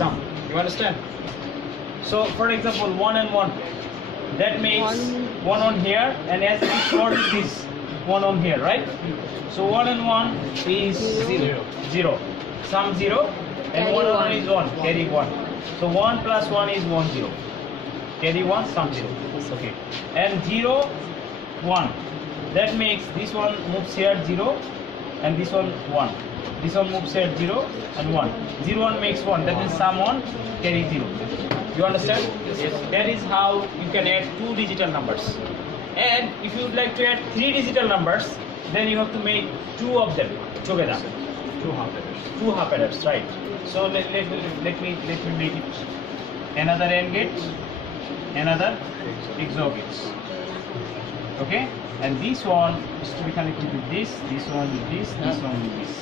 sum. You understand? So for example, 1 and 1, that makes 1 on here, and as we short this 1 on here, right? So 1 and 1 is 0. Sum 0, and 1 and 1 is 1. Carry 1. So 1 plus 1 is 1 0. Carry 1, sum 0. Okay. And 0 1. That makes this one moves here 0, and this one 1. This one moves here 0 and 1. 0 1 makes 1. That means sum 1, carry 0. You understand? Yes. That is how you can add 2 digital numbers. And if you would like to add 3 digital numbers, then you have to make 2 of them together. 2 half adders. 2 half adders, right? So let me make it. Another AND gate, another XOR gates. Okay? And this one is to be connected with this one with this one with this.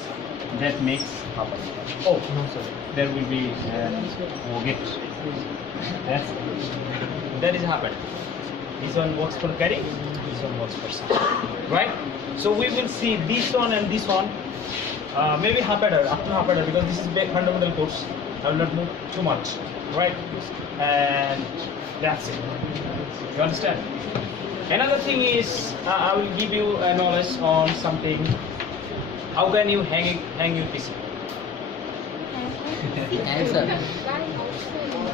That makes half adder. Oh, no, sir. There will be gate. That is half adder. This one works for carry, this one works for sum. Right? So we will see this one and this one, maybe half adder, up to half adder, because this is a fundamental course. I will not move too much. Right? And that's it. You understand? Another thing is, I will give you a knowledge on something. How can you hang your PC? Answer.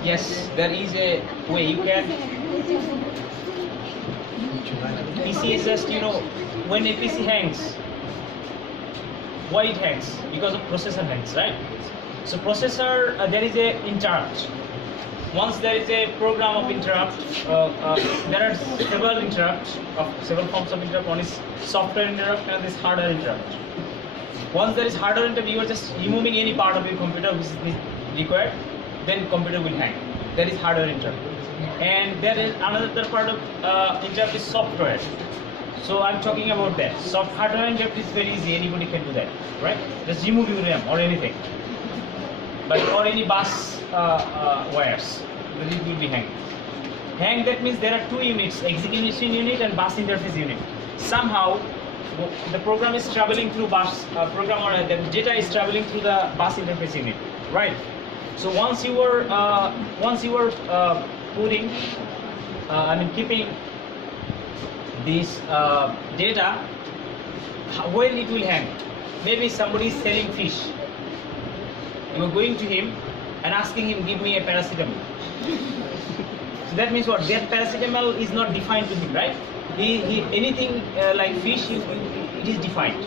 Yes, there is a way you can. PC is just, when a PC hangs, why it hangs? Because of processor hangs, right? So processor, there is a interrupt. Once there is a program of interrupt, there are several interrupts, several forms of interrupt. One is software interrupt and this hardware interrupt. Once there is hardware interrupt, you are just removing any part of your computer which is required, then computer will hang. That is hardware interrupt. And there is another part of interrupt is software. So I'm talking about that. Hardware interrupt is very easy, anybody can do that, right? Just remove your RAM or anything. Or any bus wires, then it will be hanged. Hang, that means there are 2 units, execution unit and bus interface unit. Somehow the program is traveling through bus the data is traveling through the bus interface unit, right? So once you were keeping this data, when it will hang? Maybe somebody is selling fish. You are going to him and asking him, give me a paracetamol. So that means what? That paracetamol is not defined to him, right? Anything like fish, it is defined.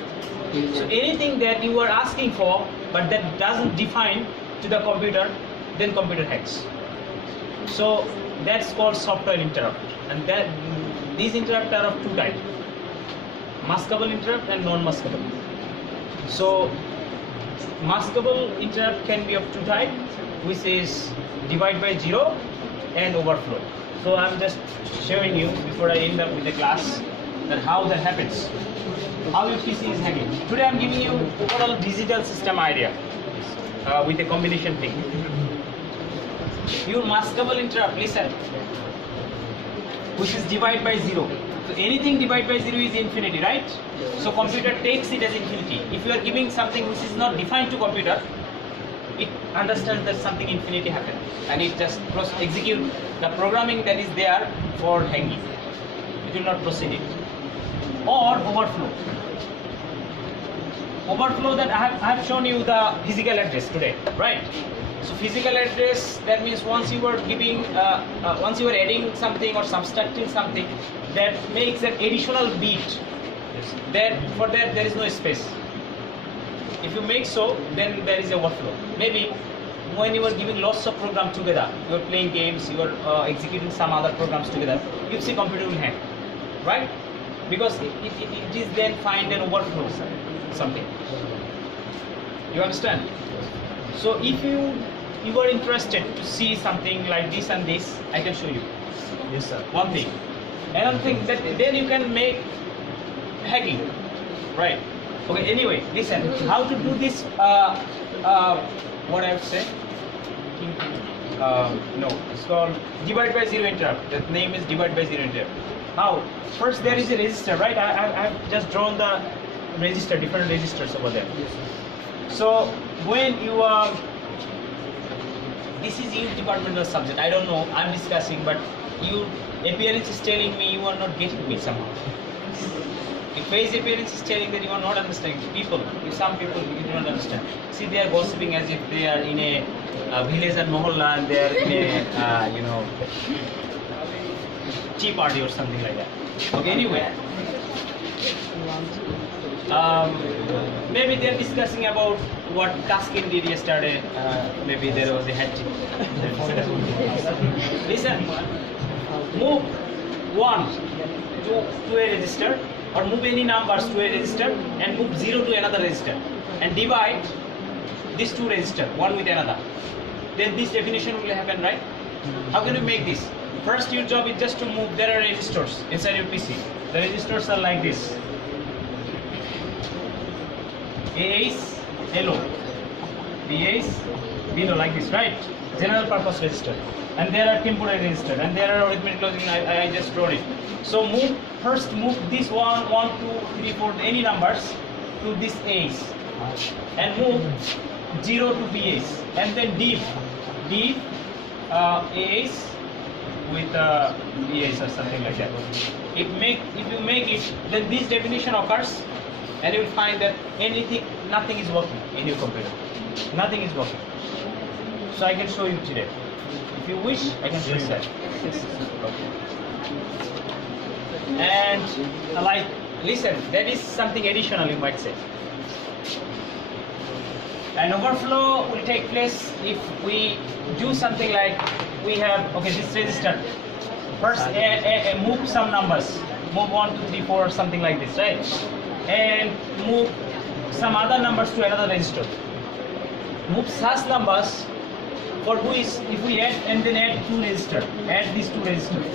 So anything that you are asking for, but that doesn't define to the computer, then computer hangs. So that's called software interrupt. And these interrupts are of 2 types: maskable interrupt and non-maskable. So maskable interrupt can be of 2 types, which is divide by 0 and overflow. So I'm just showing you before I end up with the class that how that happens, how your PC is hanging. Today I'm giving you overall digital system idea with a combination thing. Your maskable interrupt, listen, which is divide by 0. So anything divided by 0 is infinity, right? So computer takes it as infinity. If you are giving something which is not defined to computer, it understands that something infinity happened, and it just execute the programming that is there for hanging. It will not proceed it. Or overflow. Overflow, that I have shown you the physical address today, right? So physical address, that means once you are giving, once you are adding something or subtracting something, that makes an additional bit. For that there is no space. If you make so, then there is a overflow. Maybe when you are giving lots of programs together, you are playing games, you are executing some other programs together, you see computer will hang, right? Because it is then find an overflow something. You understand? So if you are interested to see something like this and this, I can show you. Yes, sir. One thing. Another thing, that then you can make hacking, right? Okay. Anyway, listen. How to do this? What I have said? No, it's called divide by 0 interrupt. The name is divide by 0 interrupt. How? First there is a register, right? I have just drawn the register, different registers over there. Yes, so when you this is your departmental subject. I don't know. I'm discussing, but your appearance is telling me you are not getting me somehow. Your face appearance is telling that you are not understanding. People, some people you do not understand. See, they are gossiping as if they are in a village and mohalla, and they are in a tea party or something like that. Okay, anyway. Maybe they are discussing about what Taskin did yesterday. Maybe there was a hat. Listen, move 1 to a register, or move any numbers to a register, and move 0 to another register, and divide these two registers one with another. Then this definition will happen, right? How can you make this? First, your job is just to move. There are registers inside your PC. The registers are like this: AS, hello, BS, below, like this, right? General purpose register. And there are temporary register, and there are arithmetic logic. I just wrote it. So first move this 1, 2, 3, 4, any numbers to this AS, and move 0 to BS, and then div AS with BS or something like that. If you make it, then this definition occurs, and you will find that nothing is working in your computer. Nothing is working. So I can show you today. If you wish, I can show you that. Okay. And listen, that is something additional, you might say. An overflow will take place if we do something like we have, okay, this register. First, move some numbers. Move 1, 2, 3, 4, something like this, right? And move some other numbers to another register. Move such numbers for which, if we add and then add two registers, add these two registers.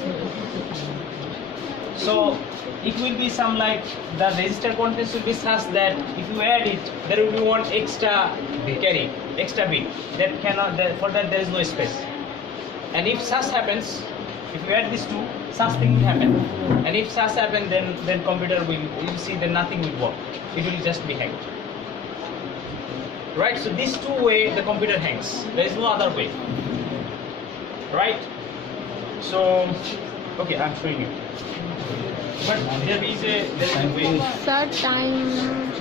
So it will be some like the register contents will be such that if you add it, there will be one extra carry, extra bit that cannot. For that there is no space. And if such happens, if you add these two, such thing will happen. And if such happen, then computer will, you see, then nothing will work. It will just be hacked. Right? So these two way the computer hangs. There is no other way. Right? So, okay, I'm showing you. But there is a way. Third time.